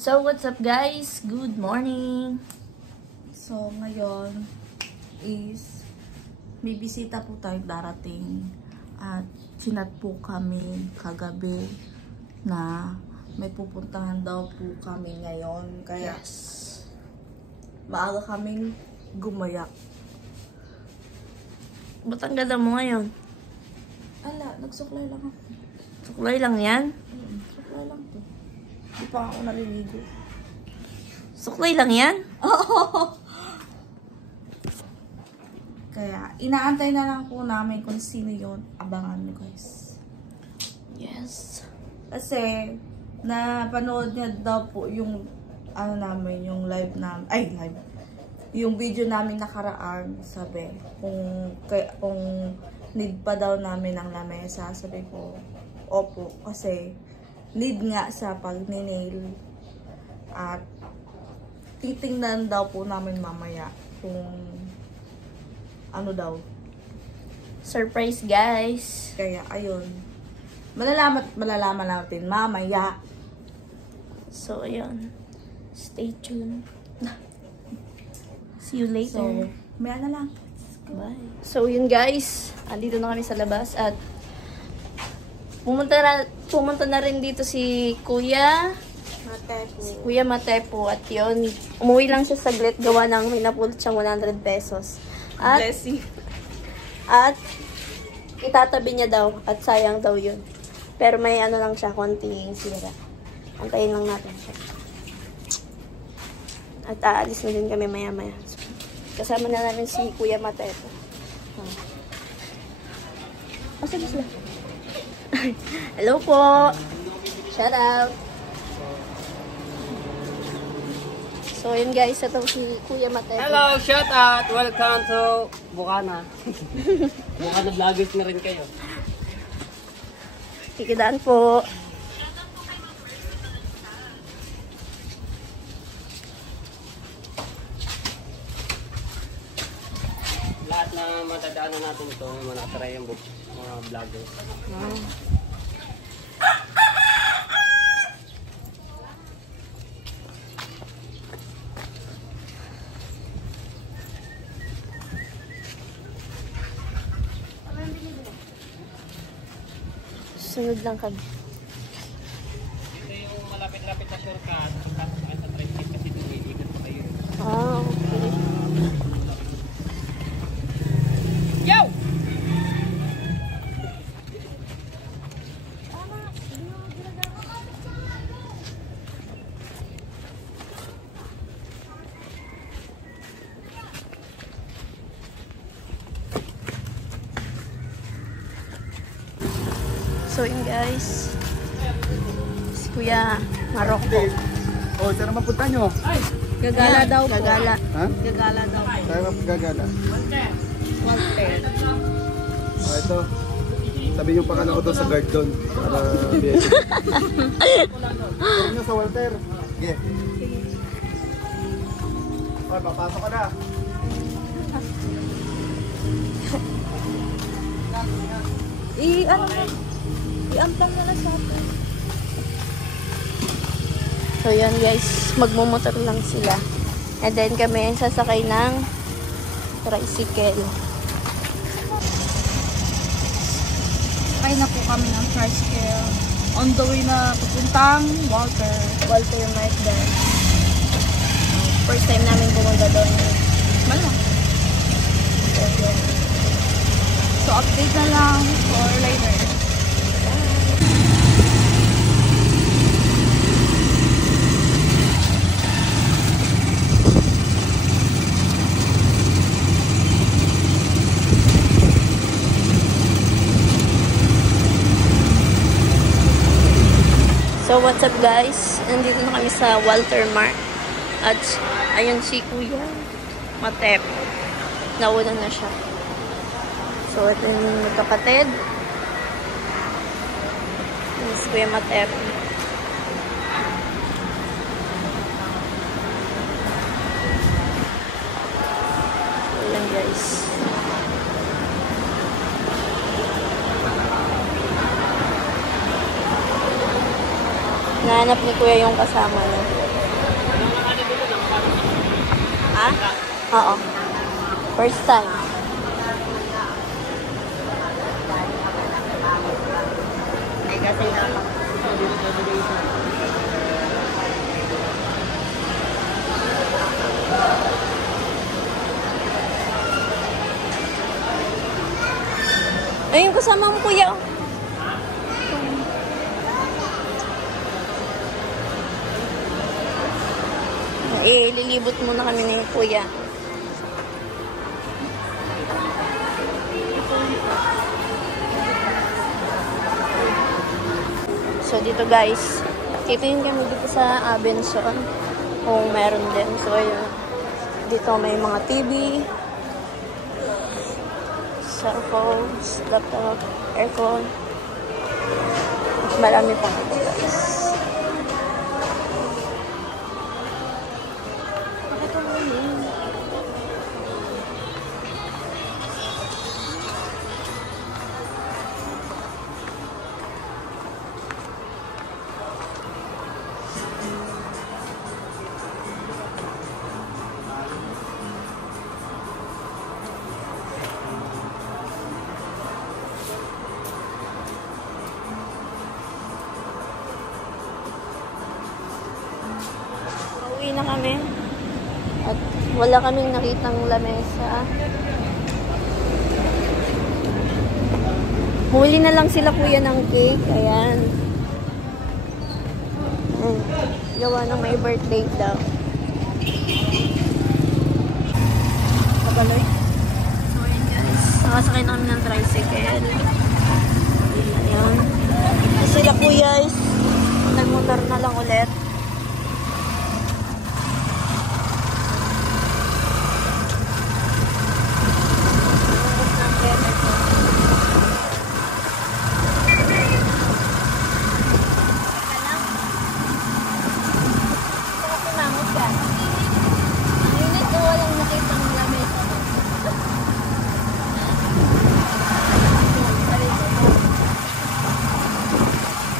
So, what's up guys? Good morning! So, ngayon is may bisita po tayong darating at sinat po kami kagabi na may pupuntahan daw po kami ngayon. Kaya maaga kaming gumayak. Ba't ang ganda mo ngayon? Ala, nagsuklay lang ako. Suklay lang yan? Suklay lang po. Di pa ako naliligo. Suklay lang yan? Oo. Kaya, inaantay na lang po namin kung sino yun. Abangan nyo guys. Yes. Kasi, napanood niya daw po yung, namin, yung live namin, live. Yung video namin nakaraan, sabi, kung need pa daw namin ng lamesa, sabi ko, opo, kasi, need nga sa pag-nail. At, titingnan daw po namin mamaya kung ano daw. Surprise guys! Kaya, ayun. Malalaman natin mamaya. So, ayun. Stay tuned. See you later. So, maya na lang. Bye. So, yun guys. Andito na kami sa labas at pumunta na rin dito si Kuya Matepo. At yun, umuwi lang siya saglit gawa ng may napulot siyang 100 pesos. At, Blessing. At, itatabi niya daw at sayang daw yun. Pero may ano lang siya, konting sira. Antayin lang natin siya. At aalis na din kami maya-maya. So, kasama na namin si Kuya Matepo. Asa sila? Hello po! Shout out! So, yun guys, ito si Kuya Matepo. Hello, shout out! Welcome to Bukana. Bukana vloggers na rin kayo. Kikidaan po. Lahat na matadaanan natin ito, mga nakatry yung mga vloggers. Sunod lang kami. Ito yung malapit-lapit na shortcut. Tapos sa traffic kasi dumiikot pa kayo. Okay. Yo! So yun guys, si Kuya Marocco. Oh, saan naman punta nyo? Gagala daw po. Gagala. Ha? Gagala daw po. Saan naman gagala? Walter. Oh, ito. Sabi nyo pakala ko doon sa guard doon. Para BS. Sabi nyo sa Walter. Sige. Okay, papasok ka na. I-amplang na lang sa atin. So yun guys, magmumotor lang sila. And then kami sasakay ng tricycle. Sakay na po kami ng tricycle. On the way na pupuntang Walter Night Dance. First time namin pumunta doon. Malang. So, update na lang for later. So what's up guys? Nandito na kami sa Walter Mart. At ayun si Kuya Matepo. Nauna na siya. So ito yung magkapatid. Yung si Kuya Matepo. Ayan guys. Nahanap ni Kuya yung kasama niya. Ha? Oo. First time. May kasi na. Ayun, kasama mo kuya. Lilibot muna kami ni kuya. So, dito guys, titingin kami dito sa Abenson kung meron din. So, ayun. Dito may mga TV, cellphones, laptop, aircon. Marami pang ito guys. Uwi na kami. At wala kaming nakitang lamesa. Huli na lang sila kuya ng cake. Ayan. Gawa ng may birthday daw. Kabaloy. So ayan guys. Nakasakay na kami ng tricycle. Ayan. Sila kuya is nagmotor na lang ulit.